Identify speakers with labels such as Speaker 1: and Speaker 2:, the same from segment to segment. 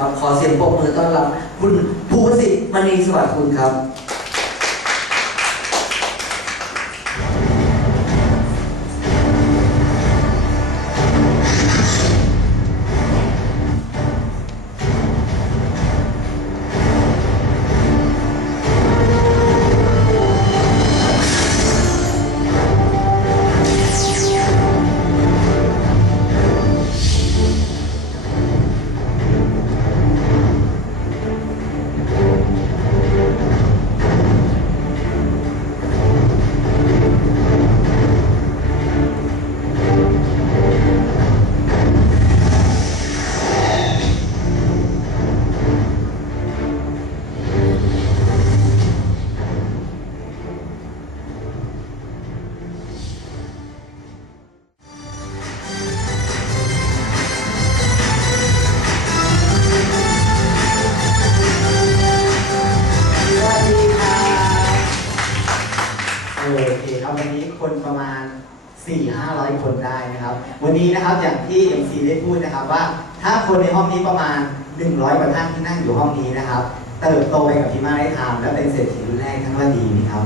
Speaker 1: ครับขอเสียงปรบมือต้อนรับคุณภูสิทธิ์มณีสวัสดิ์คุณครับ เติบโตไปกับพี่มาได้ทำและเป็นเศรษฐีรุ่นแรกท่านว่าดีไหมครับ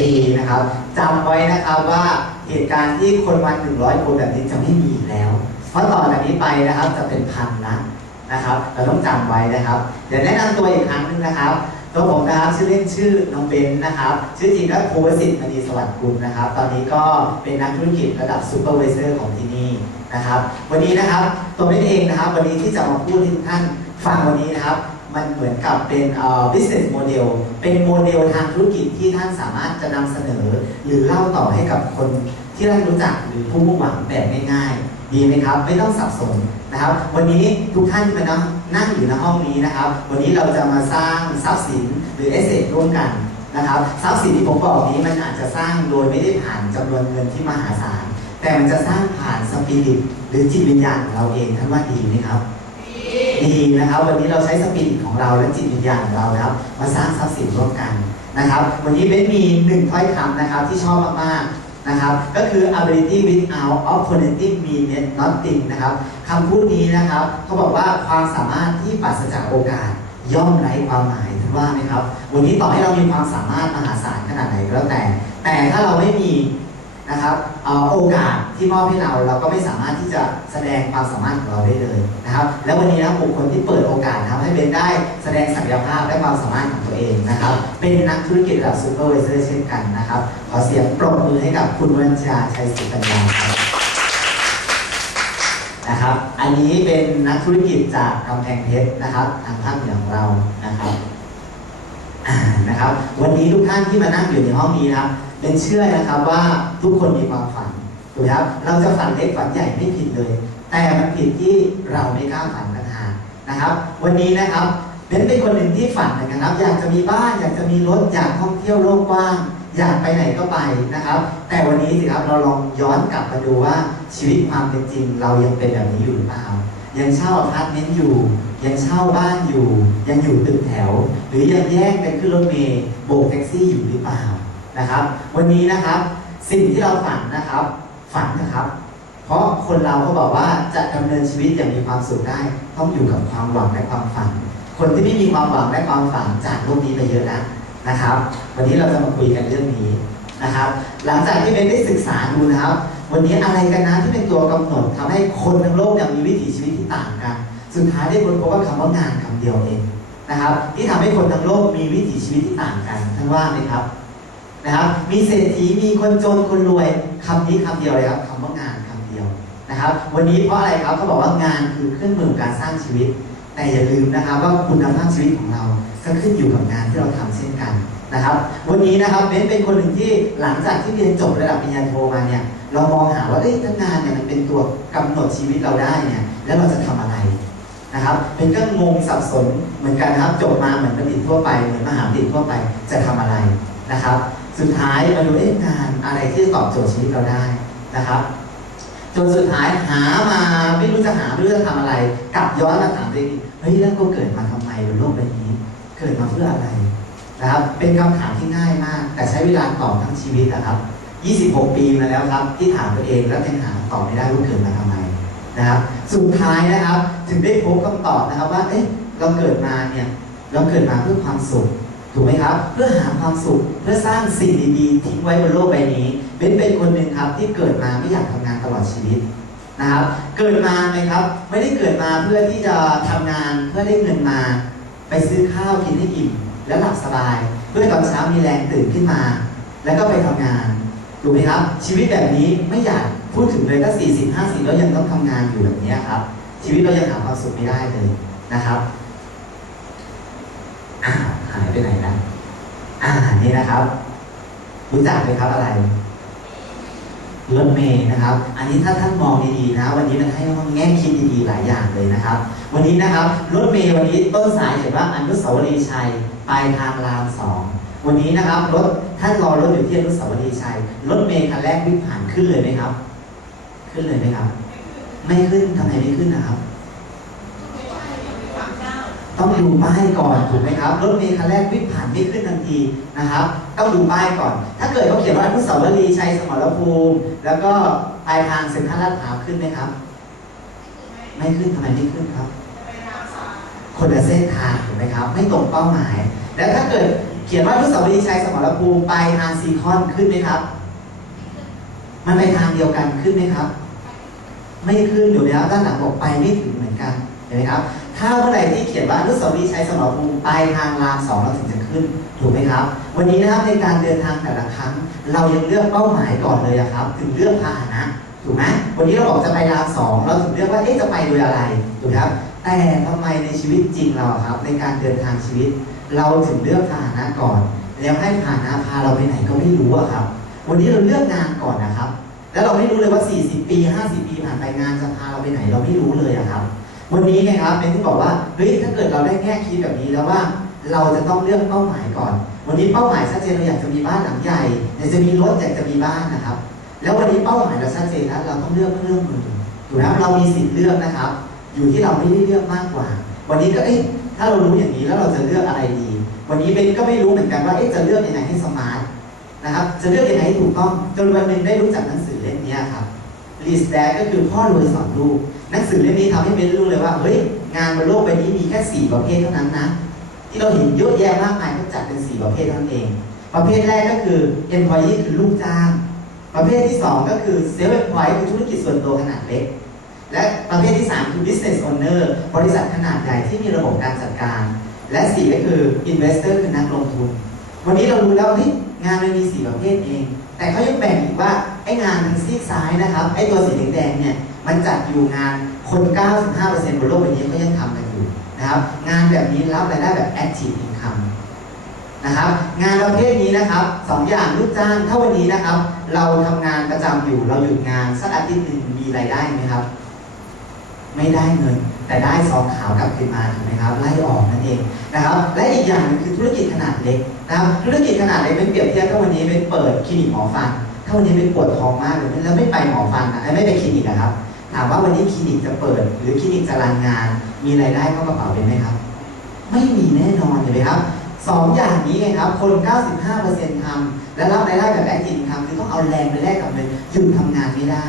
Speaker 1: ดีนะครับจำไว้นะครับว่าเหตุการณ์ที่คนมา100คนแบบนี้จะไม่มีอีกแล้ว เพราะต่อจากนี้ไปนะครับจะเป็นพันนะนะครับ เราต้องจำไว้นะครับ เดี๋ยวแนะนำตัวอีกครั้งหนึงนะครับตัวผมนะครับชื่อเล่นชื่อน้องเบนนะครับ ชื่อจริงก็ภูวสิทธิ์มณีสวัสดิ์กุลนะครับ ตอนนี้ก็เป็นนักธุรกิจระดับซูเปอร์วิเซอร์ของที่นี่นะครับ วันนี้นะครับตัวเบนเองนะครับ วันนี้ที่จะมาพูดให้ทุกท่านฟังวันนี้นะครับ มันเหมือนกับเป็น business model เป็นโมเดลทางธุรกิจที่ท่านสามารถจะนำเสนอ หรือเล่าต่อให้กับคนที่ท่านรู้จักหรือผู้มุ่งหวังแบบง่ายๆ ดีไหมครับ ไม่ต้องสับสนนะครับ วันนี้ทุกท่านที่มานั่งนั่งอยู่ในห้องนี้นะครับ วันนี้เราจะมาสร้างทรัพย์สินหรือ asset ร่วมกันนะครับทรัพย์สินที่ผมบอกนี้มันอาจจะสร้างโดยไม่ได้ผ่านจำนวนเงินที่มหาศาลแต่มันจะสร้างผ่านสปิริตหรือจิตวิญญาณของเราเองท่านว่าดีไหมครับ ดีนะครับ วันนี้เราใช้สปิริตของเราและจิตวิญญาณของเรานะครับ มาสร้างทรัพย์สินร่วมกันนะครับ วันนี้เบนมีหนึ่งถ้อยคำนะครับที่ชอบมากๆนะครับ ก็คือ ability without opportunity means nothing นะครับคำพูดนี้นะครับเขาบอกว่าความสามารถที่ปราศจากโอกาสย่อมไร้ความหมายถือว่าไหมครับ วันนี้ต่อให้เรามีความสามารถมหาศาลขนาดไหนก็แล้วแต่ แต่ถ้าเราไม่มี นะครับโอกาสที่มอบให้เราเราก็ไม่สามารถที่จะแสดงความสามารถของเราได้เลยนะครับ แล้ววันนี้นะบุคคลที่เปิดโอกาสนะครับให้เบนได้แสดงศักยภาพและความสามารถของตัวเองนะครับ เป็นนักธุรกิจระดับซูเปอร์วิเซอร์เช่นกันนะครับ ขอเสียงปรบมือให้กับคุณวัญชาชัยสุปัญญาครับนะครับ อันนี้เป็นนักธุรกิจจากกำแพงเพชรนะครับ ทางภาคเหนือของเรานะครับนะครับ วันนี้ทุกท่านที่มานั่งอยู่ในห้องนี้นะครับ เป็นเชื่อนะครับว่าทุกคนมีความฝันถูกไหมครับเราจะฝันเล็กฝันใหญ่ไม่ผิดเลย แต่มันผิดที่เราไม่กล้าฝันกันหานะครับ วันนี้นะครับเป็นเป็นคนหนึ่งที่ฝันนกันครับ อยากจะมีบ้าน อยากจะมีรถอยากท่องเที่ยวโลกกว้าง อยากไปไหนก็ไปนะครับ แต่วันนี้สิครับเราลองย้อนกลับมาดูว่าชีวิตความเป็นจริง เรายังเป็นแบบนี้อยู่หรือเปล่ายังเช่าอพาร์ตเมนต์อยู่ ยังเช่าบ้านอยู่ ยังอยู่ตึกแถว หรือยังแยกกันขึ้นรถเมล์โบกแท็กซี่อยู่หรือเปล่า นะครับ วันนี้นะครับสิ่งที่เราฝันนะครับ ฝันนะครับ เพราะคนเราก็บอกว่าจะดำเนินชีวิตอย่างมีความสุขได้ ต้องอยู่กับความหวังและความฝัน คนที่ไม่มีความหวังและความฝันจากโลกนี้ไปเยอะแล้วนะครับ วันนี้เราจะมาคุยกันเรื่องนี้นะครับ หลังจากที่เบนได้ศึกษาดูนะครับ วันนี้อะไรกันนะที่เป็นตัวกำหนดทำให้คนทั้งโลกเนี่ยมีวิถีชีวิตที่ต่างกัน สุดท้ายได้ค้นพบว่าคำว่างานคำเดียวเองนะครับ ที่ทำให้คนทั้งโลกมีวิถีชีวิตที่ต่างกันท่านว่าไหมครับ นะครับ มีเศรษฐีมีคนจนคนรวยคำนี้คำเดียวเลยครับคำว่างานคำเดียวนะครับ วันนี้เพราะอะไรครับเขาบอกว่างานคือเครื่องมือการสร้างชีวิต แต่อย่าลืมนะครับว่าคุณภาพชีวิตของเราก็ขึ้นอยู่กับงานที่เราทำเช่นกันนะครับ วันนี้นะครับเบนเป็นคนหนึ่งที่หลังจากที่เรียนจบระดับปริญญาโทมาเนี่ยเรามองหาว่าเอ้ยถ้างานเนี่ยมันเป็นตัวกำหนดชีวิตเราได้เนี่ยแล้วเราจะทำอะไรนะครับเป็นก็งงสับสนเหมือนกันนะครับจบมาเหมือนบัณฑิตทั่วไปเหมือนมหาบัณฑิตทั่วไปจะทำอะไรนะครับ สุดท้ายมาดูเอ๊ะงานอะไรที่ตอบโจทย์ชีวิตเราได้นะครับ จนสุดท้ายหามาไม่รู้จะหาไม่รู้จะทำอะไร กลับย้อนมาถามตัวเองเฮ้ยแล้วก็เกิดมาทำไมบนโลกใบนี้ เกิดมาเพื่ออะไรนะครับ เป็นคำถามที่ง่ายมาก แต่ใช้เวลาตอบทั้งชีวิตนะครับ26 ปีมาแล้วครับที่ถามตัวเองแล้วยังหาตอบไม่ได้ว่าเกิดมาทำไมนะครับ สุดท้ายนะครับ ถึงได้พบคำตอบนะครับว่าเอ๊ะเราเกิดมาเนี่ยเราเกิดมาเพื่อความสุข ถูกไหมครับ เพื่อหาความสุขเพื่อสร้างสิ่งดีๆทิ้งไว้บนโลกใบนี้เป็นเป็นคนหนึ่งครับที่เกิดมาไม่อยากทำงานตลอดชีวิตนะครับเกิดมาไหมครับ ไม่ได้เกิดมาเพื่อที่จะทำงานเพื่อได้เงินมา ไปซื้อข้าวกินให้อิ่มแล้วหลับสบาย เพื่อตอนเช้ามีแรงตื่นขึ้นมา แล้วก็ไปทำงานถูกไหมครับ ชีวิตแบบนี้ไม่อยากพูดถึงเลยถ้า40 50แล้วยังต้องทำงานอยู่แบบนี้ครับ ชีวิตเรายังหาความสุขไม่ได้เลยนะครับอ้าว หายไปไหนนะอ่านี่นะครับ รู้จักไหมครับอะไรรถเมย์นะครับ อันนี้ถ้าท่านมองดีๆนะ วันนี้มันให้แง่คิดดีๆหลายอย่างเลยนะครับ วันนี้นะครับรถเมย์วันนี้ต้นสายเห็นว่าอนุสาวรีย์ชัยปลายทางรามสองวันนี้นะครับรถท่านรอรถอยู่ที่อนุสาวรีย์ชัยรถเมย์คันแรกวิ่งผ่านขึ้นเลยไหมครับ ขึ้นเลยไหมครับ ไม่ขึ้นทำไมไม่ขึ้นนะครับ ต้องดูป้ายก่อนถูกไหมครับรถเมล์คันแรกวิ่งผ่านไม่ขึ้นทันทีนะครับต้องดูป้ายก่อน ถ้าเกิดเขาเขียนว่าอนุสาวรีย์ชัยสมรภูมิ แล้วก็ปลายทางเซ็นทรัลลาดพร้าวขึ้นไหมครับ ไม่ขึ้นทำไมไม่ขึ้นครับ คนละเส้นทางถูกไหมครับ ไม่ตรงเป้าหมาย แล้วถ้าเกิดเขียนว่าอนุสาวรีย์ชัยสมรภูมิปลายทางซีคอนขึ้นไหมครับ มันไปทางเดียวกันขึ้นไหมครับ ไม่ขึ้นอยู่แล้วด้านหลังบอกไปไม่ถึงเหมือนกัน ห็นไหมครับ ถ้าเมื่อไหร่ที่เขียนว่าอนุสาวรีย์ชัยสมรภูมิปลายทางรามสองเราถึงจะขึ้น ถูกไหมครับ วันนี้นะครับในการเดินทางแต่ละครั้ง เรายังเลือกเป้าหมายก่อนเลยครับ ถึงเลือกพาหนะถูกไหมวันนี้เราบอกจะไปรามสองเราถึงเลือกว่าเอ๊ะจะไปโดยอะไรถูกไหมครับ แต่ทำไมในชีวิตจริงเราครับ ในการเดินทางชีวิต เราถึงเลือกพาหนะก่อน แล้วให้พาหนะพาเราไปไหนก็ไม่รู้อะครับ วันนี้เราเลือกงานก่อนนะครับ แล้วเราไม่รู้เลยว่า 40 ปี 50 ปีผ่านไปงานจะพาเราไปไหน เราไม่รู้เลยอะครับ วันนี้นะครับเป็นที่บอกว่าเฮ้ยถ้าเกิดเราได้แง่คิดแบบนี้แล้วว่า เราจะต้องเลือกเป้าหมายก่อน วันนี้เป้าหมายชัดเจนเราอยากจะมีบ้านหลังใหญ่อยากจะมีรถอยากจะมีบ้านนะครับ แล้ววันนี้เป้าหมายเราชัดเจนแล้วเราต้องเลือกเรื่องมือถูกไหมครับเรามีสิทธิ์เลือกนะครับ อยู่ที่เราไม่ได้เลือกมากกว่า วันนี้ก็เอ๊ะถ้าเรารู้อย่างนี้แล้วเราจะเลือกอะไรดี วันนี้เบนก็ไม่รู้เหมือนกันว่าเอ๊ะจะเลือกยังไงให้สมาร์ทนะครับจะเลือกยังไงให้ถูกต้องจนวันหนึ่งได้รู้จักหนังสือเล่มนี้ครับ ลีสแดก็คือพ่อรวยสอนลูกหนังสือเล่มนี้ทำให้เบนรู้เลยว่าเฮ้ยงานบนโลกใบนี้มีแค่สี่ประเภทเท่านั้นนะ ที่เราเห็นเยอะแยะมากมายก็จัดเป็นสี่ประเภทเท่านั้นเอง ประเภทแรกก็คือ employee คือลูกจ้าง ประเภทที่สองก็คือ self employed คือธุรกิจส่วนตัวขนาดเล็ก และประเภทที่สามคือ business owner บริษัทขนาดใหญ่ที่มีระบบการจัดการ และสี่ก็คือ investor คือนักลงทุน วันนี้เรารู้แล้วเฮ้งานมันมีสี่ประเภทเอง แต่เขายังแบ่งอีกว่าไอ้งานทางซีกซ้ายนะครับไอ้ตัวสีแดงเนี่ยมันจัดอยู่งานคน 95%บนโลกใบนี้เขายังทำกันอยู่นะครับ งานแบบนี้รับรายได้แบบ active income นะครับ งานประเภทนี้นะครับสองอย่างลูกจ้างถ้าวันนี้นะครับ เราทำงานประจำอยู่เราหยุดงานสักอาทิตย์หนึ่งมีรายได้ไหมครับ ไม่ได้เงิน แต่ได้ซองขาวกลับคืนมาถูกไหมครับไล่ออกนั่นเองนะครับ และอีกอย่างนึงคือธุรกิจขนาดเล็ก นะครับธุรกิจขนาดเล็กเป็นเปรียบเทียบถ้าวันนี้เป็นเปิดคลินิกหมอฟันถ้าวันนี้เป็นปวดท้องมากเลยแล้วไม่ไปหมอฟันนะไม่ไปคลินิกนะครับ ถามว่าวันนี้คลินิกจะเปิด หรือคลินิกจะรันงาน มีรายได้เข้ากระเป๋าเป็นไหมครับ ไม่มีแน่นอนเห็นไหมครับสองอย่างนี้ไงครับ คน 95%ทำและรับรายได้แบบแอคทีฟทำคือต้องเอาแรงไปแลกกับเงินหยุดทำงานไม่ได้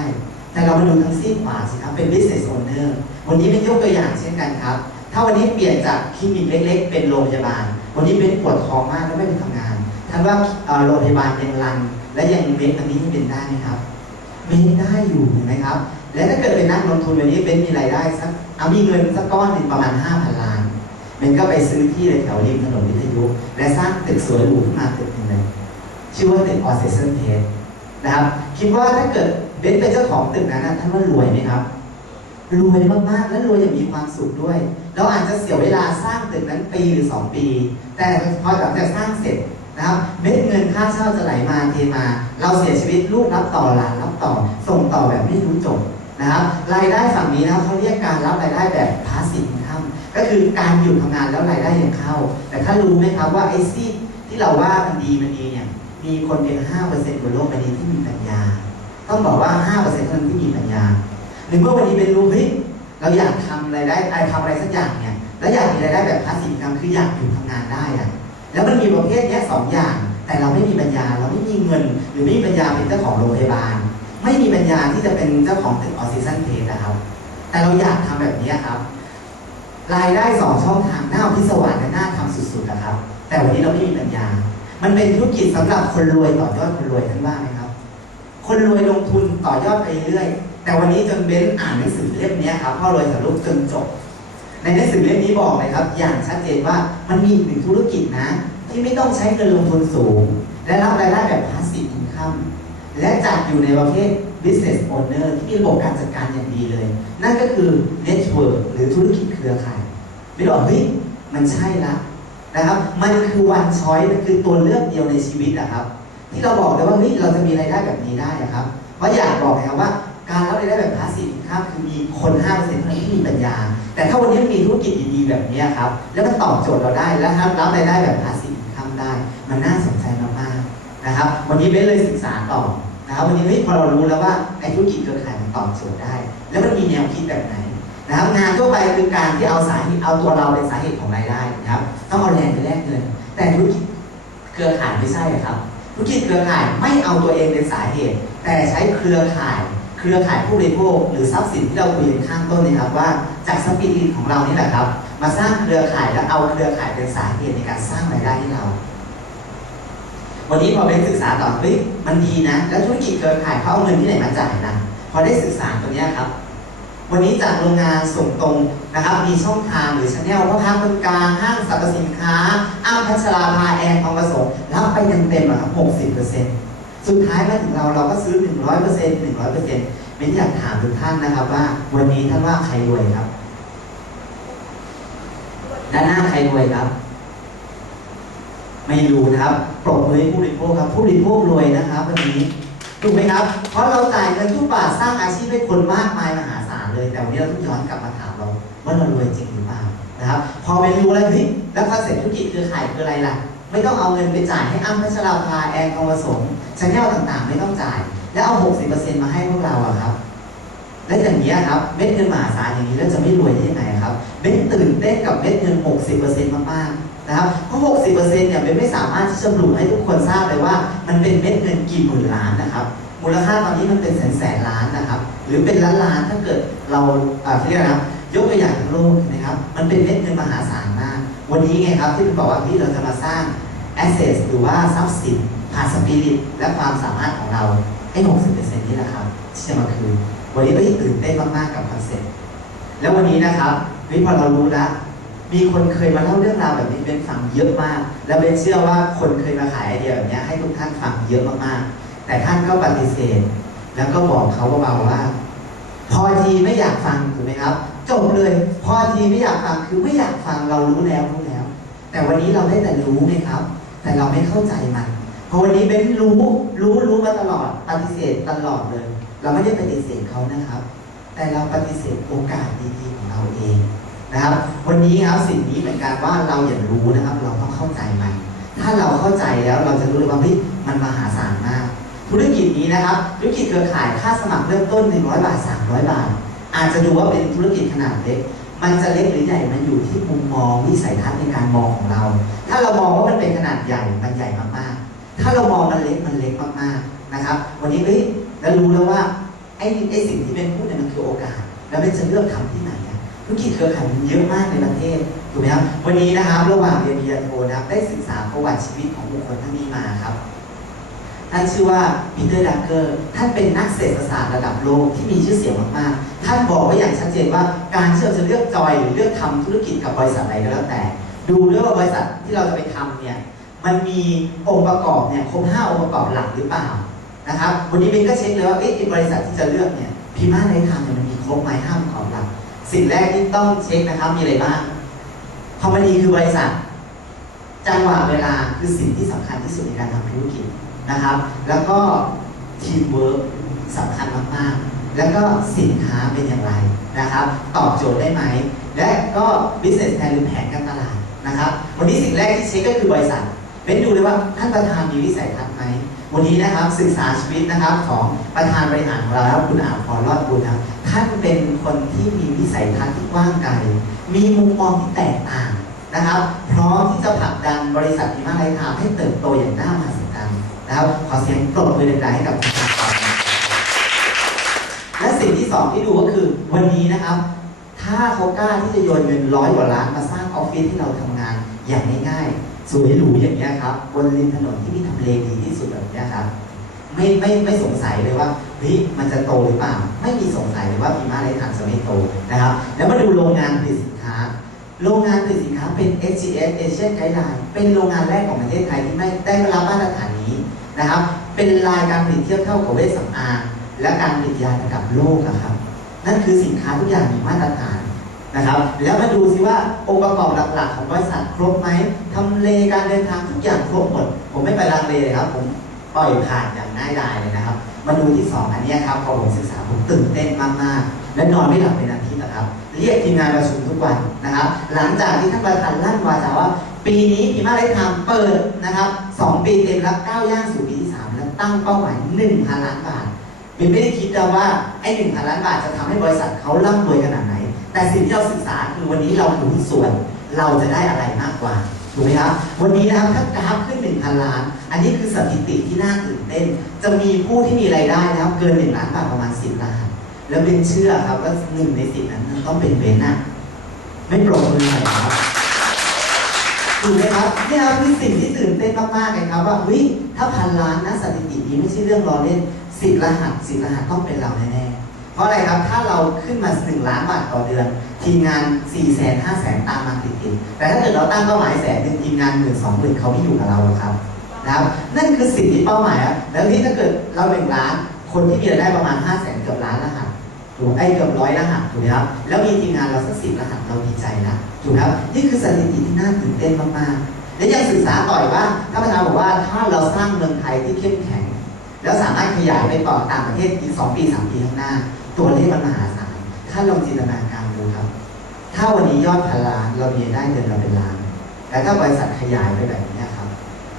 Speaker 1: แต่เรามาดูทางซีกขวาสิครับ เป็น business owner วันนี้เป็นยกตัวอย่างเช่นกันครับ ถ้าวันนี้เปลี่ยนจากคลินิกเล็ก ๆ เป็นโรงพยาบาล วันนี้เป็นปวดท้องมากแล้วไม่ไปทำงานท่านว่าโรงพยาบาลยังรันและยังเว้นอันนี้เป็นได้ไหมครับเว้นได้อยู่เห็นไหมครับ และถ้าเกิดเป็นนักลงทุนวันนี้เป็นมีรายได้สักเอามีเงินสักก้อนหนึ่งประมาณ5,000ล้านมันก็ไปซื้อที่ในแถวริมถนนวิทยุ และสร้างตึกสวยหรูขึ้นมาตึกหนึ่งเลยชื่อว่าตึกออเซเซนเทสนะครับคิดว่าถ้าเกิดเบนเป็นเจ้าของตึกนั้นนะท่านว่ารวยไหมครับรวยมากๆ และรวยอย่างมีความสุขด้วย เราอาจจะเสียเวลาสร้างตึกนั้นปีหรือ 2 ปี แต่พอหลังจากสร้างเสร็จนะครับเม็ดเงินค่าเช่าจะไหลมาเทมา เราเสียชีวิตลูกรับต่อหลานรับต่อ ส่งต่อแบบไม่รู้จบนะครับรายได้ฝั่งนี้นะเขาเรียกการรับรายได้แบบพาสซีฟอินคัมก็คือการหยุดทำงานแล้วรายได้ยังเข้า แต่ถ้ารู้ไหมครับว่าไอ้ซีที่เราว่ามันดีมันดีเนี่ยมีคนเพียง5%บนโลกใบนี้ที่มีปัญญา ต้องบอกว่า 5%เท่านั้นที่มีปัญญาหรือเมื่อวันนี้เป็นรู้เฮ้ยเราอยากทำรายได้ไอทำอะไรสักอย่าง แล้วอยากมีรายได้แบบพาสซีฟอินคัมคืออยากหยุดทำงานได้อะแล้วมันมีประเภทเนี้ยสองอย่าง แต่เราไม่มีปัญญาเราไม่มีเงิน หรือไม่มีปัญญาเป็นเจ้าของโรงพยาบาล ไม่มีปัญญาที่จะเป็นเจ้าของตึกออซิสันเพสนะครับ แต่เราอยากทำแบบนี้ครับ รายได้สองช่องทางหน้าพิศวาสและหน่าทำสุดๆนะครับ แต่วันนี้เราไม่มีปัญญา มันเป็นธุรกิจสำหรับคนรวยต่อยอดคนรวยท่านว่าไหมครับ คนรวยลงทุนต่อยอดไปเรื่อยแต่วันนี้จนเบ้นอ่านหนังสือเล่มนี้ครับพ่อรวยสรุปจนจบ ในหนังสือเล่มนี้บอกเลยครับ อย่างชัดเจนว่ามันมีหนึ่งธุรกิจนะ ที่ไม่ต้องใช้เงินลงทุนสูง และรับรายได้แบบ passive income และจัดอยู่ในประเภท business owner ที่มีระบบการจัดการอย่างดีเลย นั่นก็คือ network หรือธุรกิจเครือข่ายไม่บอกเฮ้ยมันใช่ละนะครับ มันคือ one choice มันคือตัวเลือกเดียวในชีวิตนะครับ ที่เราบอกเลยว่าเฮ้ยเราจะมีรายได้แบบนี้ได้อะครับ เพราะอยากบอกนะครับว่า การรับรายได้แบบ passive income คือมีคน5%เท่านั้นที่มีปัญญา แต่ถ้าวันนี้มีธุรกิจดีๆแบบนี้ครับ แล้วมันตอบโจทย์เราได้แล้วครับรับรายได้แบบ passive income ได้ มันน่าสนใจมากๆนะครับ วันนี้เบนเลยศึกษาต่อนะครับวันนี้เฮ้ยพอเรารู้แล้วว่าไอ้ธุรกิจเครือข่ายมันตอบโจทย์ได้ แล้วมันมีแนวคิดแบบไหนนะครับงานทั่วไปคือการที่เอาสาเหตุเอาตัวเราเป็นสาเหตุของรายได้นะครับต้องเอาแรงไปแลกเงิน แต่ธุรกิจเครือข่ายไม่ใช่ครับธุรกิจเครือข่ายไม่เอาตัวเองเป็นสาเหตุ แต่ใช้เครือข่าย เครือข่ายผู้บริโภคหรือทรัพย์สินที่เราคุยกันข้างต้นนะครับว่าจากสปิริตของเรานี่แหละครับ มาสร้างเครือข่ายและเอาเครือข่ายเป็นสาเหตุในการสร้างรายได้ให้เรา วันนี้พอไปศึกษาต่อเฮ้ยมันดีนะ แล้วธุรกิจเครือข่ายเขาเอาเงินที่ไหนมาจ่ายนะพอได้ศึกษาตัวเนี้ครับ วันนี้จากโรงงานส่งตรงนะครับ มีช่องทางหรือชแนลพ่อค้าคนกลางห้างสรรพสินค้าอ้ามพัชราภาแอนทองผสมรับไปเต็มๆอะครับ60%สุ สุดท้ายมาถึงเราเราก็ซื้อ 100% 100%ไม่อยากถามทุกท่านนะครับว่า วันนี้ท่านว่าใครรวยครับ ด้านหน้าใครรวยครับ ไม่รู้นะครับปรบมือให้ผู้บริโภคครับ ผู้บริโภครวยนะครับวันนี้ถูกไหมครับ เพราะเราจ่ายเงินทุกบาทสร้างอาชีพให้คนมากมายมหาศาลเลย แต่วันนี้เราต้องย้อนกลับมาถามเราว่าเรารวยจริงหรือเปล่านะครับ พอไปรู้แล้วเฮ้ยแล้วคอนเซ็ปต์ธุรกิจคือขายคืออะไรล่ะ ไม่ต้องเอาเงินไปจ่ายให้อ้ำพัชราภาแอนทองผสม ชแนลต่างๆ ไม่ต้องจ่าย แล้วเอา 60%มาให้พวกเราอะครับ และอย่างนี้ครับ เม็ดเงินมหาศาลอย่างนี้แล้วจะไม่รวยได้ยังไงครับเบนตื่นเต้นกับเม็ดเงิน 60%มากๆนะครับ เพราะ 60%เนี่ยเบนไม่สามารถที่จะสรุปให้ทุกคนทราบเลยว่า มันเป็นเม็ดเงินกี่หมื่นล้านนะครับ มูลค่าตอนนี้มันเป็นแสนแสนล้านนะครับ หรือเป็นล้านล้านถ้าเกิดเราอ่าเรียกนะครับยกตัวอย่างทั้งโลกนะครับ มันเป็นเม็ดเงินมหาศาลมาก วันนี้ไงครับที่ผมบอกว่าที่เราจะมาสร้าง assets หรือว่าทรัพย์สิน ผ่านสปิริตและความสามารถของเราให้60%นี่แหละครับที่จะมาคืนวันนี้ก็ตื่นเต้นมากๆกับคอนเซ็ปต์แล้ววันนี้นะครับวิพอเรารู้แล้วมีคนเคยมาเล่าเรื่องราวแบบนี้เป็นฟังเยอะมาก และเป็นเชื่อว่าคนเคยมาขายไอเดียแบบนี้ให้ทุกท่านฟังเยอะมากๆ แต่ท่านก็ปฏิเสธ แล้วก็บอกเขาเบาๆว่า พอทีไม่อยากฟังถูกไหมครับจบเลย พอทีไม่อยากฟังคือไม่อยากฟังเรารู้แล้วรู้แล้ว แต่วันนี้เราได้แต่รู้ไงครับ แต่เราไม่เข้าใจมัน พอวันนี้เบ้นรู้รู้รู้มาตลอดปฏิเสธตลอดเลย เราไม่ได้ปฏิเสธเขานะครับ แต่เราปฏิเสธโอกาสดีๆของเราเองนะครับ วันนี้ครับสิ่งนี้เหมือนกันว่าเราอย่ารู้นะครับ เราต้องเข้าใจมันถ้าเราเข้าใจแล้วเราจะรู้เลยว่าเฮ้ยมันมหาศาลมาก ธุรกิจนี้นะครับ ธุรกิจเครือข่ายค่าสมัครเริ่มต้น 100 บาท 300 บาท อาจจะดูว่าเป็นธุรกิจขนาดเล็กมันจะเล็กหรือใหญ่ มันอยู่ที่มุมมองวิสัยทัศน์ในการมองของเรา ถ้าเรามองว่ามันเป็นขนาดใหญ่ มันใหญ่มากๆ ถ้าเรามองมันเล็กมันเล็กมากๆนะครับ วันนี้เฮ้ยแล้วรู้แล้วว่าไอ้ไอ้สิ่งที่เป็นพูดเนี่ยมันคือโอกาส แล้วเป็นจะเลือกทำที่ไหนธุรกิจเครือข่ายมันเยอะมากในประเทศถูกไหมครับวันนี้นะครับระหว่างเรียนปริญญาโทนะครับได้ศึกษาประวัติชีวิตของบุคคลท่านนี้มาครับท่านชื่อว่าปีเตอร์ดักเกอร์ท่านเป็นนักเศรษฐศาสตร์ระดับโลกที่มีชื่อเสียงมากๆ ท่านบอกไว้อย่างชัดเจนว่าการที่เราจะเลือกจอยหรือเลือกทำธุรกิจกับบริษัทใดก็แล้วแต่ ดูด้วยว่าบริษัทที่เราจะไปทำเนี่ย มันมีองค์ประกอบเนี่ยครบห้าองค์ประกอบหลักหรือเปล่านะครับวันนี้เบนก็เช็คเลยว่าอ๊ะไอ้บริษัทที่จะเลือกเนี่ยพิมาในทางเนี่ยมันมีครบไหมห้าองค์ประกอบหลัก สิ่งแรกที่ต้องเช็คนะครับมีอะไรบ้างคอมพานีคือบริษัท จังหวะเวลาคือสิ่งที่สำคัญที่สุดในการทำธุรกิจนะครับ แล้วก็ทีมเวิร์กสำคัญมากๆ แล้วก็สินค้าเป็นอย่างไรนะครับ ตอบโจทย์ได้ไหม และก็ business plan หรือแผนการตลาดนะครับ วันนี้สิ่งแรกที่เช็คก็คือบริษัท เป็นดูเลยว่าท่านประธานมีวิสัยทัศน์ไหมวันนี้นะครับศึกษาชีวิตนะครับของประธานบริหารของเราครับคุณอาพรรอดบุญครับท่านเป็นคนที่มีวิสัยทัศน์ที่กว้างไกลมีมุมมองที่แตกต่างนะครับ พร้อมที่จะผลักดันบริษัทพิมาไลท์ไทม์ให้เติบโตอย่างน่ามหัศจรรย์นะครับ ขอเสียงปรบมือดังๆให้กับคุณอาพรและสิ่งที่สองที่ดูก็คือวันนี้นะครับ ถ้าเขากล้าที่จะโยนเงินร้อยกว่าล้านมาสร้างออฟฟิศที่เราทำงานอย่างง่ายๆ สวยหรูอย่างนี้ยครับบนริมถนนที่มีทำเลดีที่สุดแบบเนี้ยครับไม่ไม่ไม่สงสัยเลยว่าเฮ้ยมันจะโตหรือเปล่า ไม่มีสงสัยเลยว่าพีมาไรทันจะไม่โตนะครับ แล้วมาดูโรงงานผลิตสินค้า โรงงานผลิตสินค้าเป็น SGS Asian Guideline เป็นโรงงานแรกของประเทศไทยที่ไม่ได้รับมาตรฐานนี้นะครับ เป็นรายการผลิตเทียบเท่ากับเวชสำอางและการผลิตยาระดับโลกนะครับ นั่นคือสินค้าทุกอย่างมีมาตรฐาน นะครับ แล้วมาดูซิว่าองค์ประกอบหลักๆ ของบริษัทครบไหมทำเลการเดินทางทุกอย่างครบหมด ผมไม่ไปลังเลเลยครับ ผมปล่อยผ่านอย่างง่ายดายเลยนะครับ มาดูที่สองอันนี้ครับพอผมศึกษาผมตื่นเต้นมากๆ และนอนไม่หลับเป็นอาทิตย์นะครับ เรียกทีมงานประชุมทุกวันนะครับ หลังจากที่ท่านประธานลั่นวาจาว่า ปีนี้พีมาได้ทำเปิดนะครับสองปีเต็มแล้วก้าวย่างสู่ปีที่สามแล้วตั้งเป้าหมายหนึ่งพันล้านบาทเป็นไม่ได้คิดนะว่าไอ้หนึ่งพันล้านบาทจะทำให้บริษัทเขาร่ำรวยขนาดไหน แต่สิ่งที่เราศึกษาคือวันนี้เราอยู่ที่ส่วน เราจะได้อะไรมากกว่าถูกไหมครับ วันนี้นะครับถ้ากราฟขึ้น1,000ล้าน อันนี้คือสถิติที่น่าตื่นเต้น จะมีผู้ที่มีรายได้นะครับเกิน1ล้านบาทประมาณ 10ล้าน แล้วเป็นเชื่อครับว่าหนึ่งในสิบนั้นต้องเป็นเบนซ์นะไม่ปรบมือหน่อยครับถูกไหมครับนี่ครับคือสิ่งที่ตื่นเต้นมากๆเลยครับว่าเฮ้ยถ้าพันล้านนะสถิตินี้ไม่ใช่เรื่องล้อเล่นสิบรหัสสิบรหัสต้องเป็นเราแน่ๆ เพราะอะไรครับ ถ้าเราขึ้นมาหนึ่งล้านบาทต่อเดือน ทีมงาน4ี่แสนห้าแสนตามมาติดๆแต่ถ้าเกิดเราตั้งเป้าหมายแสนหนึ่งทีมงานหมื่นสองหมื่นเขาไม่อยู่กับเราหรอกครับนะครับนั่นคือสิ่งที่เป้าหมายอะแล้วที่ถ้าเกิดเราหนึ่งล้าน คนที่มีรายได้ประมาณห้าแสนเกือบล้านรหัสถูกไอ้เกือบร้อยรหัสถูกไหมครับแล้วมีทีมงานเราสักสิบรหัสเราดีใจนะถูกไหมครับนี่คือสถิติที่น่าตื่นเต้นมากๆและยังศึกษาต่อยว่าท่านประธานบอกว่าถ้าเราสร้างเมืองไทยที่เข้มแข็ง แล้วสามารถขยายไปต่อต่างประเทศอีกสองปีสามปีข้างหน้า ตัวเลขมันมหาศาลถ้าลองจินตนาการดูครับ ถ้าวันนี้ยอดพันล้านเรามีได้เดือนเราเป็นล้าน แต่ถ้าบริษัทขยายไปแบบนี้ครับ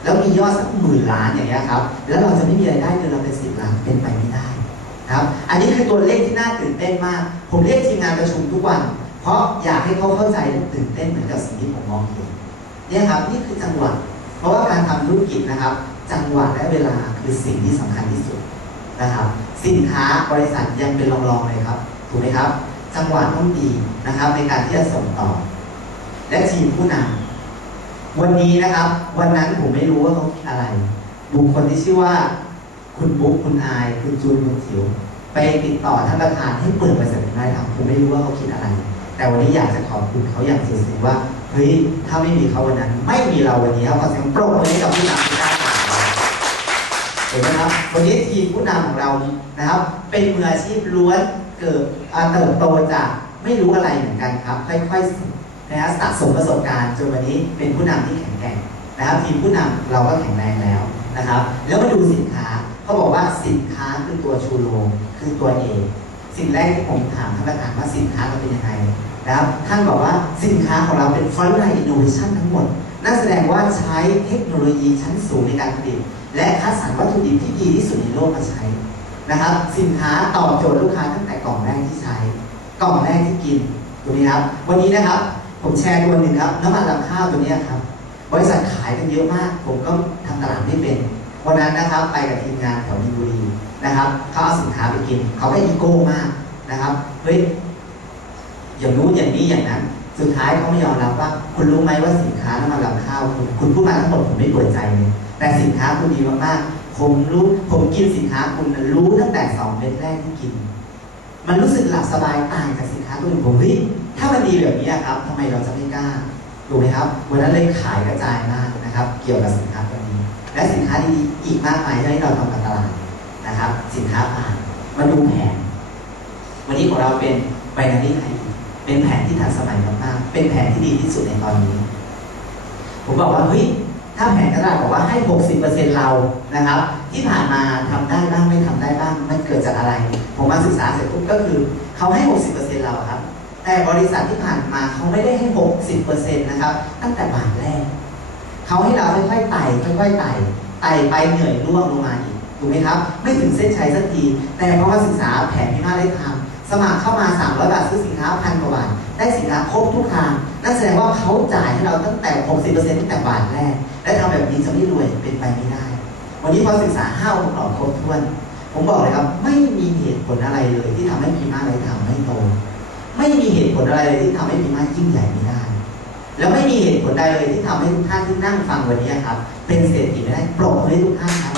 Speaker 1: แล้วมียอดสักหมื่นล้านอย่างเงี้ยครับ แล้วเราจะไม่มีรายได้เดือนเราเป็นสิบล้านเป็นไปไม่ได้ครับ อันนี้คือตัวเลขที่น่าตื่นเต้นมาก ผมเรียกทีมงานประชุมทุกวัน เพราะอยากให้เขาเข้าใจและตื่นเต้นเหมือนกับสิ่งที่ผมมองเห็นเนี่ยครับนี่คือจังหวะ เพราะว่าการทำธุรกิจนะครับ จังหวะและเวลาคือสิ่งที่สำคัญที่สุด นะครับสินค้าบริษัทยังเป็นรองๆเลยครับถูกไหมครับ จังหวะต้องดีนะครับ ในการที่จะส่งต่อ และทีมผู้นำวันนี้นะครับ วันนั้นผมไม่รู้ว่าเขาคิดอะไร บุคคลที่ชื่อว่า คุณบุ๊คคุณอาย คุณจูนคุณถิว ไปติดต่อท่านประธานให้เปิดบริษัทได้ทำผมไม่รู้ว่าเขาคิดอะไร แต่วันนี้อยากจะขอบคุณเขาอย่างสุดซึ้งว่าเฮ้ยถ้าไม่มีเขาวันนั้น ไม่มีเราวันนี้ครับขอเสียงปรบมือให้กับผู้นำที่ได้ของเราเห็นไหมครับวันนี้ทีมผู้นำของเรานะครับ เป็นมืออาชีพล้วนเกิดเติบโตจากไม่รู้อะไรเหมือนกันครับ ค่อยๆนะฮะสะสมประสบการณ์จนวันนี้เป็นผู้นำที่แข็งแกร่งนะครับ ทีมผู้นำเราก็แข็งแรงแล้วนะครับ แล้วมาดูสินค้าเขาบอกว่าสินค้าคือตัวชูโรงคือตัวเองสิ่งแรกที่ผมถามท่านประธานว่าสินค้าเราเป็นยังไงนะครับท่านบอกว่าสินค้าของเราเป็นฟรอนต์ไลน์อินโนเวชันทั้งหมด นั่นแสดงว่าใช้เทคโนโลยีชั้นสูงในการผลิต และคัดสรรวัตถุดิบที่ดีที่สุดในโลกมาใช้นะครับ สินค้าตอบโจทย์ลูกค้าตั้งแต่กล่องแรกที่ใช้ กล่องแรกที่กินถูกไหมครับ วันนี้นะครับ ผมแชร์ตัวหนึ่งครับน้ำมันลำข้าวตัวนี้ครับ บริษัทขายกันเยอะมาก ผมก็ทำตลาดไม่เป็นวันนั้นนะครับไปกับทีมงานแถวมีนบุรีนะครับเขาเอาสินค้าไปกิน เขาก็อีโก้มากนะครับเฮ้ยอย่างนู้นอย่างนี้อย่างนั้น สุดท้ายเขาไม่ยอมรับว่า คุณรู้ไหมว่าสินค้าน้ำมันลำข้าวคุณคุณพูดมาทั้งหมดผมไม่เปิดใจเลย แต่สินค้าคุณดีมากๆผมรู้ผมกินสินค้าคุณนะรู้ตั้งแต่สองเม็ดแรกที่กิน มันรู้สึกหลับสบายต่างจากสินค้าตัวอื่นผมเฮ้ยถ้ามันดีแบบนี้ครับทำไมเราจะไม่กล้าถูกไหมครับวันนั้นเลยขายกระจายมากนะครับ เกี่ยวกับสินค้าตัวนี้ และสินค้าดีๆอีกมากมายที่เราทำการตลาดนะครับ สินค้าผ่านมาดูแผน วันนี้ของเราเป็นไบนารีไอเป็นแผนที่ทันสมัยมากๆเป็นแผนที่ดีที่สุดในตอนนี้ ผมบอกว่าเฮ้ย ถ้าแผนกระดาษบอกว่าให้ 60%เรานะครับ ที่ผ่านมาทำได้บ้างไม่ทำได้บ้างมันเกิดจากอะไร ผมมาศึกษาเสร็จปุ๊บก็คือเขาให้ 60%เราครับ แต่บริษัทที่ผ่านมาเขาไม่ได้ให้ 60%นะครับ ตั้งแต่บาทแรกเขาให้เราค่อยๆไต่ค่อยๆไต่ไต่ไปเหนื่อยร่วงลงมาอีกถูกไหมครับ ไม่ถึงเส้นชัยสักที แต่เพราะว่าศึกษาแผนพิมาได้ทำสมัครเข้ามา 300 บาทซื้อสินค้าพันกว่าบาทได้สินค้าครบทุกทางนั่นแสดงว่าเขาจ่ายให้เราตั้งแต่ 60%ตั้งแต่บาทแรก และทำแบบนี้จะไม่รวยเป็นไปไม่ได้ วันนี้พอศึกษาห้าองค์ประกอบครบถ้วน ผมบอกเลยครับ ไม่มีเหตุผลอะไรเลย ที่ทำให้พีมาอะไรทำให้โต ไม่มีเหตุผลอะไรเลยที่ทำให้พีมายิ่งใหญ่ไม่ได้ แล้วไม่มีเหตุผลใดเลยที่ทำให้ท่านที่นั่งฟังวันนี้ครับ เป็นเศรษฐีไม่ได้ปรบมือให้ทุกท่านครับ